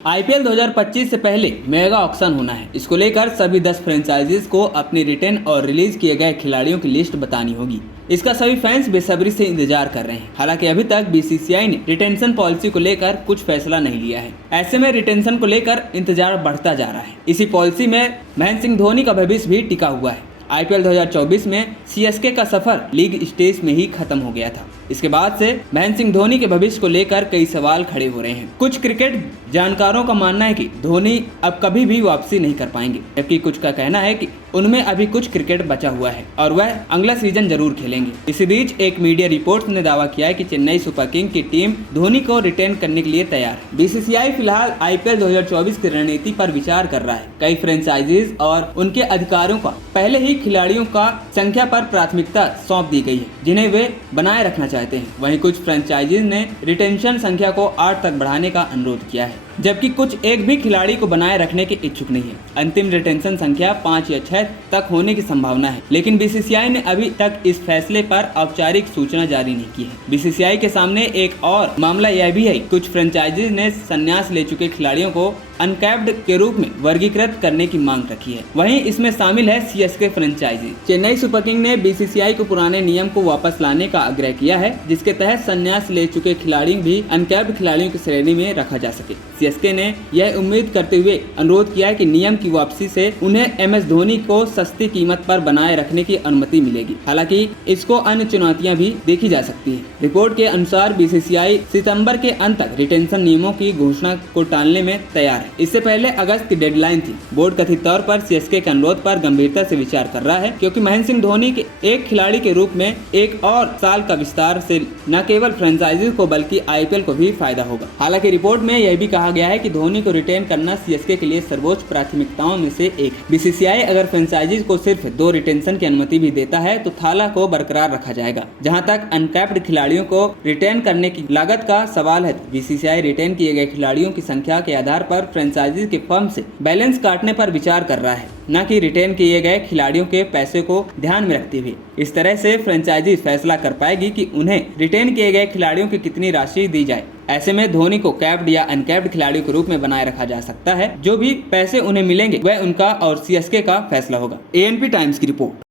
IPL 2025 से पहले mega auction होना है। इसको लेकर सभी 10 फ्रेंचाइजीज को अपने रिटेन और रिलीज किए गए खिलाड़ियों की लिस्ट बतानी होगी। इसका सभी फैंस बेसब्री से इंतजार कर रहे हैं। हालांकि अभी तक बीसीसीआई ने रिटेंशन पॉलिसी को लेकर कुछ फैसला नहीं लिया है। ऐसे में रिटेंशन को लेकर इंतजार बढ़ता जा रहा है। इसी पॉलिसी में महेंद्र सिंह धोनी का भविष्य भी टिका हुआ है। आईपीएल 2024 में सीएसके का सफर लीग स्टेज में ही खत्म हो गया था। इसके बाद से महेंद्र सिंह धोनी के भविष्य को लेकर कई सवाल खड़े हो रहे हैं। कुछ क्रिकेट जानकारों का मानना है कि धोनी अब कभी भी वापसी नहीं कर पाएंगे, जबकि कुछ का कहना है कि उनमें अभी कुछ क्रिकेट बचा हुआ है और वह अगला सीजन जरूर खेलेंगे। इसी बीच एक मीडिया रिपोर्ट ने दावा किया है कि चेन्नई सुपर किंग की टीम धोनी को रिटेन करने के लिए तैयार है। बीसीसीआई फिलहाल आईपीएल 2024 की रणनीति पर विचार कर रहा है। कई फ्रेंचाइजीज और उनके अधिकारियों का पहले ही खिलाड़ियों का संख्या पर प्राथमिकता सौंप दी गई है, जिन्हें वे बनाए रखना चाहते हैं। वहीं कुछ फ्रेंचाइजीज ने रिटेंशन संख्या को 8 तक बढ़ाने का अनुरोध किया है, जबकि कुछ एक भी खिलाड़ी को बनाए रखने के इच्छुक नहीं है। अंतिम रिटेंशन संख्या 5 या 6 तक होने की संभावना है, लेकिन बीसीसीआई ने अभी तक इस फैसले पर औपचारिक सूचना जारी नहीं की है। बीसीसीआई के सामने एक और मामला यह भी है, कुछ फ्रेंचाइजीज ने संन्यास ले चुके खिलाड़ियों को अनकैप्ड के रूप में वर्गीकृत करने की मांग रखी है। वहीं इसमें शामिल है CSK franchise. Chennai super king ने बीसीसीआई को पुराने नियम को वापस लाने का आग्रह किया है, जिसके तहत संन्यास ले चुके खिलाड़ी भी अनकैप्ड खिलाड़ियों की श्रेणी में रखा जा सके। सीएसके ने यह उम्मीद करते हुए अनुरोध किया है कि नियम की वापसी से उन्हें एमएस धोनी को सस्ती कीमत पर बनाए रखने की अनुमति मिलेगी। हालांकि इसको अन्य चुनौतियां भी देखी जा सकती है। रिपोर्ट के अनुसार बीसीसीआई सितंबर के अंत तक रिटेंशन नियमों की घोषणा को टालने में तैयार है। इससे पहले अगस्त की डेडलाइन थी। बोर्ड कथित तौर पर सीएसके के अनुरोध पर गंभीरता से विचार कर रहा है, क्योंकि महेंद्र सिंह धोनी के एक खिलाड़ी के रूप में एक और साल का विस्तार से न केवल फ्रेंचाइजी को बल्कि आईपीएल को भी फायदा होगा। हालांकि रिपोर्ट में यह भी कहा गया है कि धोनी को रिटेन करना सीएसके के लिए सर्वोच्च प्राथमिकताओं में से एक है। बीसीसीआई अगर फ्रेंचाइजीज को सिर्फ 2 रिटेंशन की अनुमति भी देता है तो थाला को बरकरार रखा जाएगा। जहां तक अनकैप्ड खिलाड़ियों को रिटेन करने की लागत का सवाल है, बीसीसीआई रिटेन किए गए खिलाड़ियों की संख्या के आधार पर फ्रेंचाइजी के फर्म से बैलेंस काटने पर विचार कर रहा है, न कि रिटेन किए गए खिलाड़ियों के पैसे को ध्यान में रखते हुए। इस तरह से फ्रेंचाइजी फैसला कर पाएगी कि उन्हें रिटेन किए गए खिलाड़ियों की कितनी राशि दी जाए। ऐसे में धोनी को कैप्ड या अनकैप्ड खिलाड़ियों के रूप में बनाए रखा जा सकता है। जो भी पैसे उन्हें मिलेंगे वह उनका और सीएसके का फैसला होगा। एएनपी टाइम्स की रिपोर्ट।